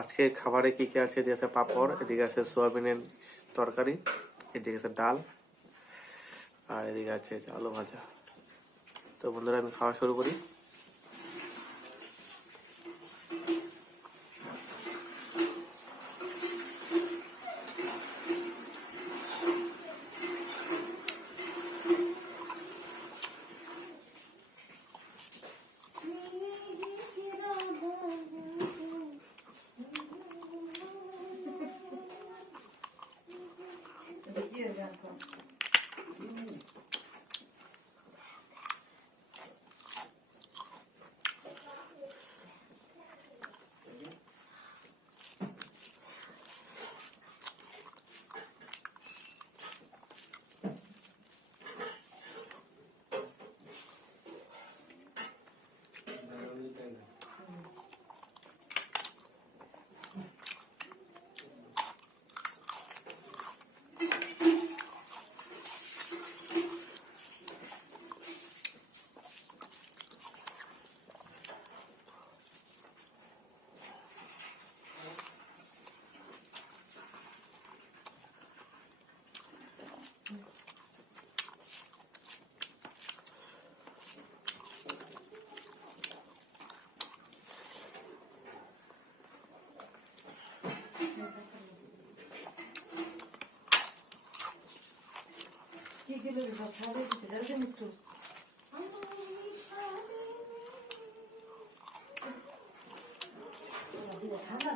আজকে খাবারে কি কি আছে? এদিকে আছে পাঁপড়, এদিকে আছে সোয়াবিনের তরকারি, এদিকে আছে ডাল, আর এদিকে আছে আলু ভাজা। তো বন্ধুরা আমি খাওয়া শুরু করি। ঠান্ডা